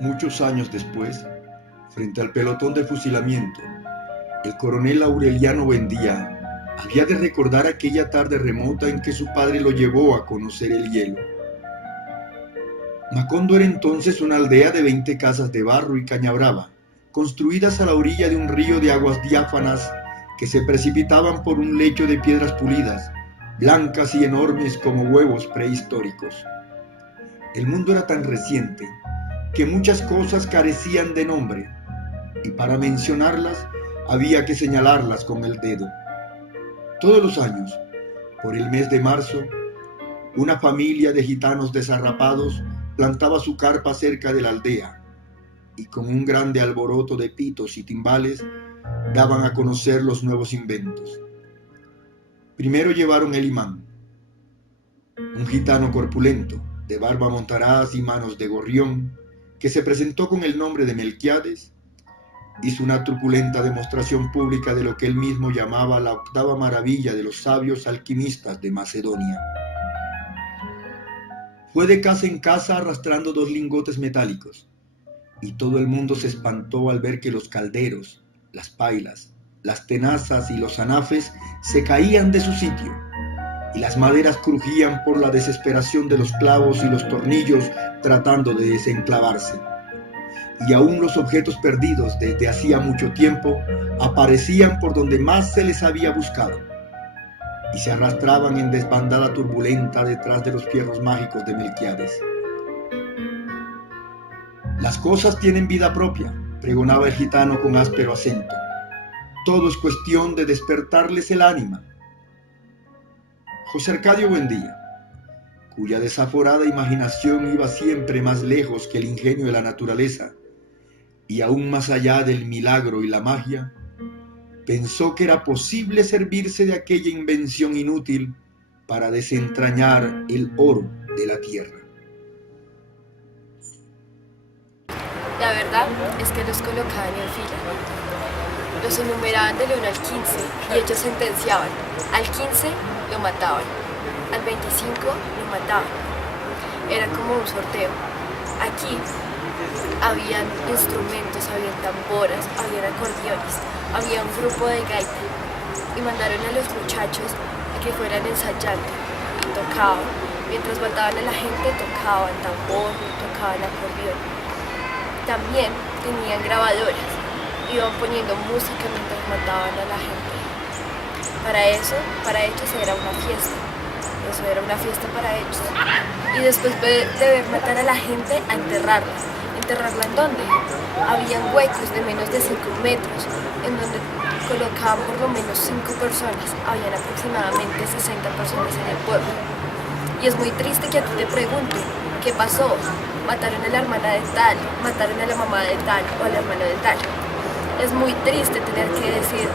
Muchos años después, frente al pelotón de fusilamiento, el coronel Aureliano Buendía había de recordar aquella tarde remota en que su padre lo llevó a conocer el hielo. Macondo era entonces una aldea de 20 casas de barro y caña brava, construidas a la orilla de un río de aguas diáfanas que se precipitaban por un lecho de piedras pulidas, blancas y enormes como huevos prehistóricos. El mundo era tan reciente que muchas cosas carecían de nombre, y para mencionarlas había que señalarlas con el dedo. Todos los años, por el mes de marzo, una familia de gitanos desarrapados plantaba su carpa cerca de la aldea, y con un grande alboroto de pitos y timbales daban a conocer los nuevos inventos. Primero llevaron el imán, un gitano corpulento, de barba montaraz y manos de gorrión, que se presentó con el nombre de Melquiades, hizo una truculenta demostración pública de lo que él mismo llamaba la octava maravilla de los sabios alquimistas de Macedonia. Fue de casa en casa arrastrando 2 lingotes metálicos, y todo el mundo se espantó al ver que los calderos, las pailas, las tenazas y los anafes se caían de su sitio, y las maderas crujían por la desesperación de los clavos y los tornillos tratando de desenclavarse. Y aún los objetos perdidos desde hacía mucho tiempo aparecían por donde más se les había buscado, y se arrastraban en desbandada turbulenta detrás de los fierros mágicos de Melquiades. Las cosas tienen vida propia, pregonaba el gitano con áspero acento. Todo es cuestión de despertarles el ánima. José Arcadio Buendía, cuya desaforada imaginación iba siempre más lejos que el ingenio de la naturaleza y aún más allá del milagro y la magia, pensó que era posible servirse de aquella invención inútil para desentrañar el oro de la tierra. La verdad es que los colocaban en fila. Los enumeraban del 1 al 15 y ellos sentenciaban. Al 15 lo mataban, al 25 lo mataban. Era como un sorteo. Aquí habían instrumentos, habían tamboras, habían acordeones, había un grupo de gaita y mandaron a los muchachos a que fueran ensayando y tocaban. Mientras mataban a la gente tocaban tambor, tocaban acordeón. También tenían grabadoras, iban poniendo música mientras mataban a la gente. Para ellos era una fiesta. Eso era una fiesta para ellos. Y después de ver matar a la gente, a enterrarla. ¿Enterrarla en dónde? Habían huecos de menos de 5 metros, en donde colocaban por lo menos 5 personas. Habían aproximadamente 60 personas en el pueblo. Y es muy triste que a ti te pregunten, ¿qué pasó? Mataron a la hermana de tal, mataron a la mamá de tal o al hermano de tal. Es muy triste tener que decir,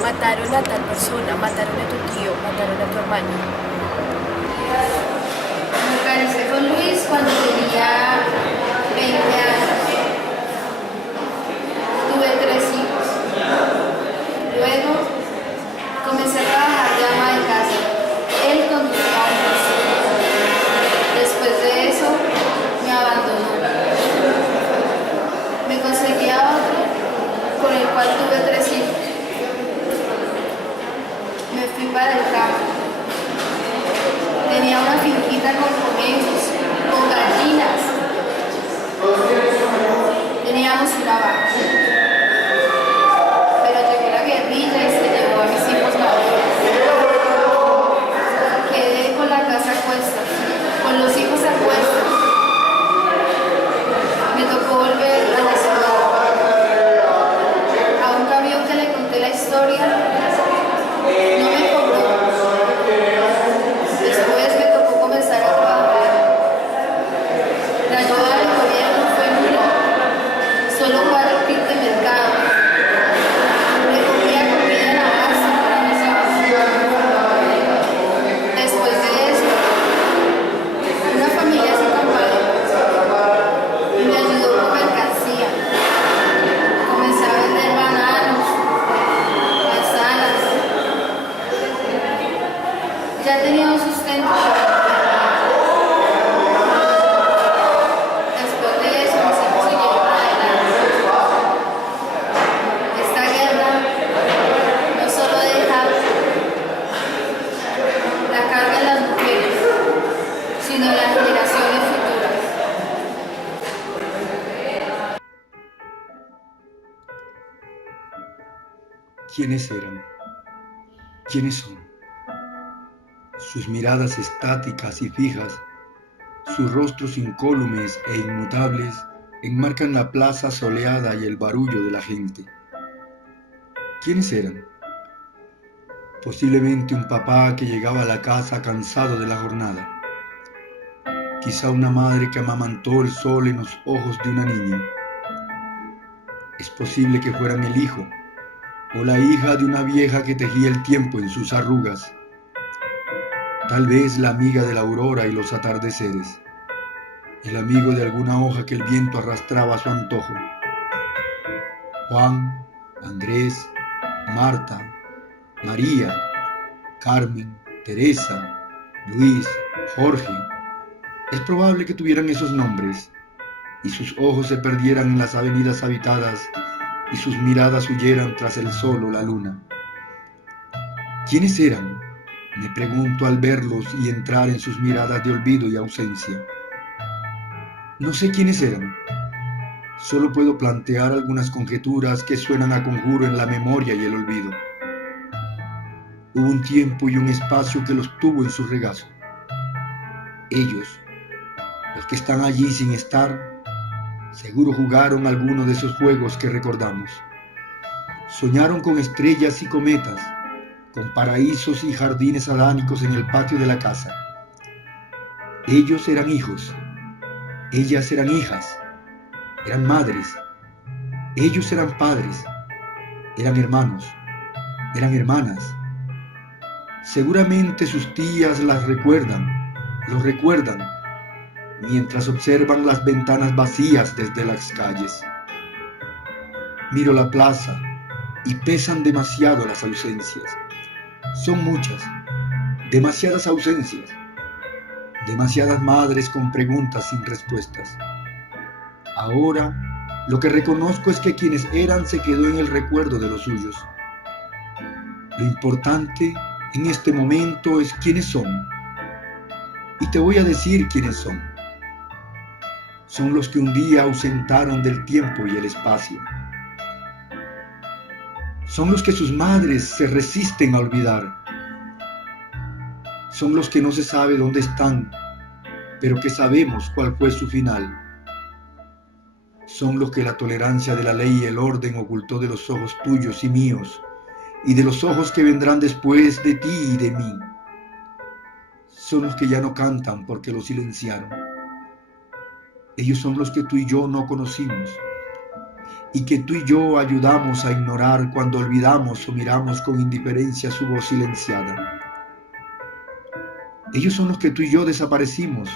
mataron a tal persona, mataron a tu tío, mataron a tu hermano. Me organicé con Luis cuando tenía 20 años. Tuve 3 hijos. Luego comencé a trabajar de ama de casa. Él conducía un taxi. Después de eso me abandonó. Me conseguí a otro con el cual tuve 3 hijos. Me fui para el campo. Tenía una finquita con conejos, con gallinas. Teníamos una vaca. Pero llegó la guerrilla y se llevó a mis hijos mayores. Quedé con la casa a cuestas, con los hijos a cuestas. Me tocó volver a la ciudad. A un camión que le conté la historia, no me cobró. Después me tocó comenzar a trabajar. La ayuda del gobierno fue nula, solo 4 kits de mercado. Recogía comida en la casa para mis hijos. Después de eso, una familia se compadre y me ayudó con mercancía. Comencé a vender bananos, manzanas. Ya tenía un sustento. Después de eso me sentí ¿Quiénes eran? ¿Quiénes son? Sus miradas estáticas y fijas, sus rostros incólumes e inmutables enmarcan la plaza soleada y el barullo de la gente. ¿Quiénes eran? Posiblemente un papá que llegaba a la casa cansado de la jornada. Quizá una madre que amamantó el sol en los ojos de una niña. Es posible que fueran el hijo o la hija de una vieja que tejía el tiempo en sus arrugas. Tal vez la amiga de la aurora y los atardeceres, el amigo de alguna hoja que el viento arrastraba a su antojo. Juan, Andrés, Marta, María, Carmen, Teresa, Luis, Jorge. Es probable que tuvieran esos nombres y sus ojos se perdieran en las avenidas habitadas y sus miradas huyeran tras el sol o la luna. ¿Quiénes eran? Me pregunto al verlos y entrar en sus miradas de olvido y ausencia. No sé quiénes eran. Solo puedo plantear algunas conjeturas que suenan a conjuro en la memoria y el olvido. Hubo un tiempo y un espacio que los tuvo en su regazo. Ellos, los que están allí sin estar, seguro jugaron alguno de esos juegos que recordamos. Soñaron con estrellas y cometas, con paraísos y jardines adánicos en el patio de la casa. Ellos eran hijos, ellas eran hijas, eran madres, ellos eran padres, eran hermanos, eran hermanas. Seguramente sus tías las recuerdan, los recuerdan, mientras observan las ventanas vacías desde las calles. Miro la plaza y pesan demasiado las ausencias. Son muchas, demasiadas ausencias, demasiadas madres con preguntas sin respuestas. Ahora, lo que reconozco es que quienes eran se quedó en el recuerdo de los suyos. Lo importante en este momento es quiénes son. Y te voy a decir quiénes son. Son los que un día ausentaron del tiempo y el espacio. Son los que sus madres se resisten a olvidar. Son los que no se sabe dónde están, pero que sabemos cuál fue su final. Son los que la tolerancia de la ley y el orden ocultó de los ojos tuyos y míos, y de los ojos que vendrán después de ti y de mí. Son los que ya no cantan porque lo silenciaron. Ellos son los que tú y yo no conocimos, y que tú y yo ayudamos a ignorar cuando olvidamos o miramos con indiferencia su voz silenciada. Ellos son los que tú y yo desaparecimos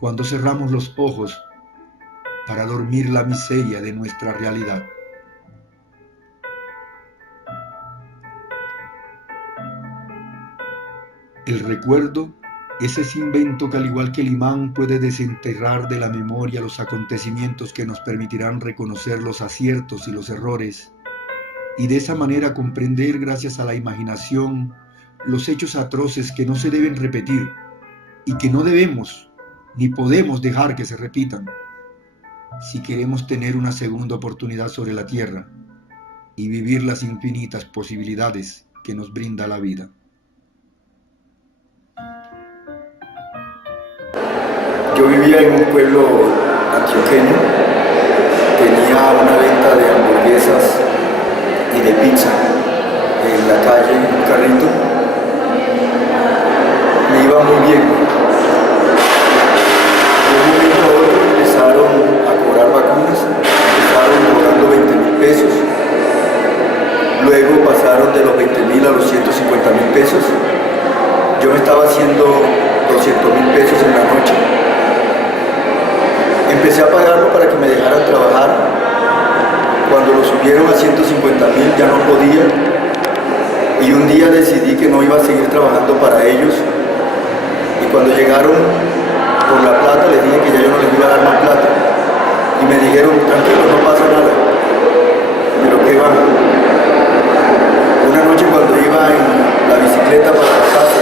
cuando cerramos los ojos para dormir la miseria de nuestra realidad. El recuerdo es ese invento que, al igual que el imán, puede desenterrar de la memoria los acontecimientos que nos permitirán reconocer los aciertos y los errores, y de esa manera comprender, gracias a la imaginación, los hechos atroces que no se deben repetir y que no debemos ni podemos dejar que se repitan si queremos tener una segunda oportunidad sobre la tierra y vivir las infinitas posibilidades que nos brinda la vida. Yo vivía en un pueblo antioqueño, tenía una venta de hamburguesas y de pizza en la calle, un carrito. Me iba muy bien. De un momento a otro empezaron a cobrar vacunas, empezaron cobrando 20.000 pesos, luego pasaron de los 20.000 a los 150.000 pesos. Yo me estaba haciendo 200.000 pesos en la noche. Empecé a pagarlo para que me dejaran trabajar. Cuando lo subieron a 150.000 ya no podía, y un día decidí que no iba a seguir trabajando para ellos, y cuando llegaron por la plata les dije que ya yo no les iba a dar más plata, y me dijeron: tranquilo, no pasa nada. Pero qué va. Una noche, cuando iba en la bicicleta para la casa,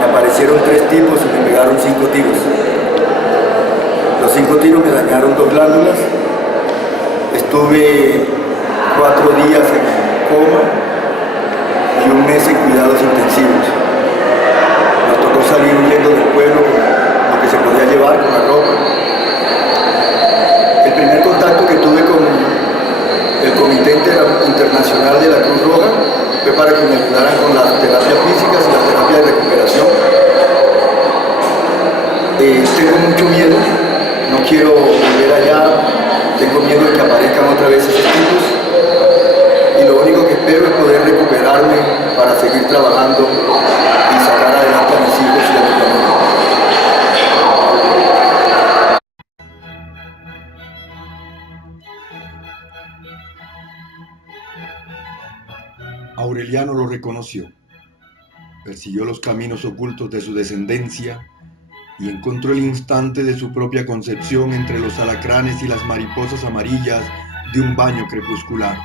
me aparecieron 3 tipos y me pegaron 5 tiros. Los 5 tiros me dañaron 2 glándulas. Estuve 4 días coma y un mes en cuidados intensivos. Nos tocó salir huyendo del pueblo con lo que se podía llevar, con la ropa. El primer contacto que tuve con el Comité Internacional de la Cruz Roja fue para que me ayudaran con las terapias físicas y la terapia de recuperación. Tengo mucho miedo, no quiero volver allá, tengo miedo de que aparezcan otra vez esos tipos y lo único que espero es poder recuperarme para seguir trabajando y sacar adelante a mis hijos y a mi familia. Aureliano lo reconoció, persiguió los caminos ocultos de su descendencia y encontró el instante de su propia concepción entre los alacranes y las mariposas amarillas de un baño crepuscular,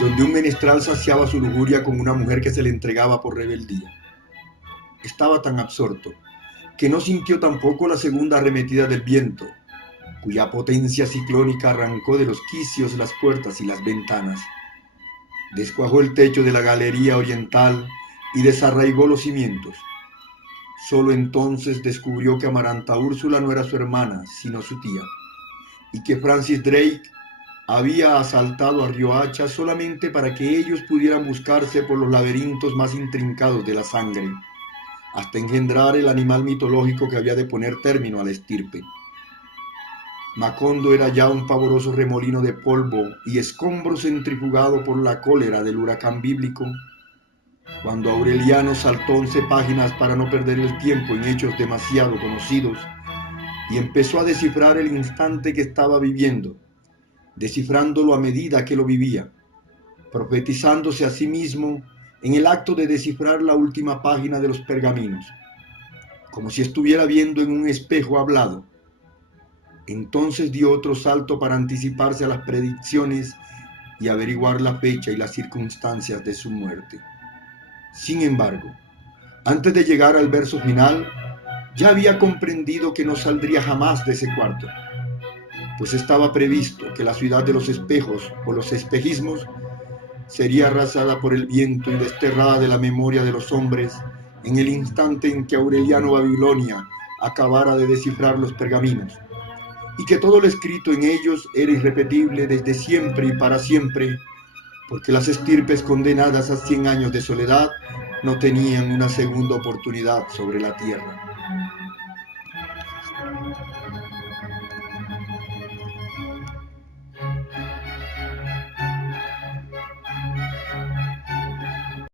donde un menestral saciaba su lujuria con una mujer que se le entregaba por rebeldía. Estaba tan absorto que no sintió tampoco la segunda arremetida del viento, cuya potencia ciclónica arrancó de los quicios las puertas y las ventanas, descuajó el techo de la galería oriental y desarraigó los cimientos. Solo entonces descubrió que Amaranta Úrsula no era su hermana, sino su tía, y que Francis Drake había asaltado a Riohacha solamente para que ellos pudieran buscarse por los laberintos más intrincados de la sangre, hasta engendrar el animal mitológico que había de poner término a la estirpe. Macondo era ya un pavoroso remolino de polvo y escombro centrifugado por la cólera del huracán bíblico, cuando Aureliano saltó 11 páginas para no perder el tiempo en hechos demasiado conocidos y empezó a descifrar el instante que estaba viviendo, descifrándolo a medida que lo vivía, profetizándose a sí mismo en el acto de descifrar la última página de los pergaminos, como si estuviera viendo en un espejo hablado. Entonces dio otro salto para anticiparse a las predicciones y averiguar la fecha y las circunstancias de su muerte. Sin embargo, antes de llegar al verso final, ya había comprendido que no saldría jamás de ese cuarto, pues estaba previsto que la ciudad de los espejos o los espejismos sería arrasada por el viento y desterrada de la memoria de los hombres en el instante en que Aureliano Babilonia acabara de descifrar los pergaminos, y que todo lo escrito en ellos era irrepetible desde siempre y para siempre, porque las estirpes condenadas a 100 años de soledad no tenían una segunda oportunidad sobre la tierra.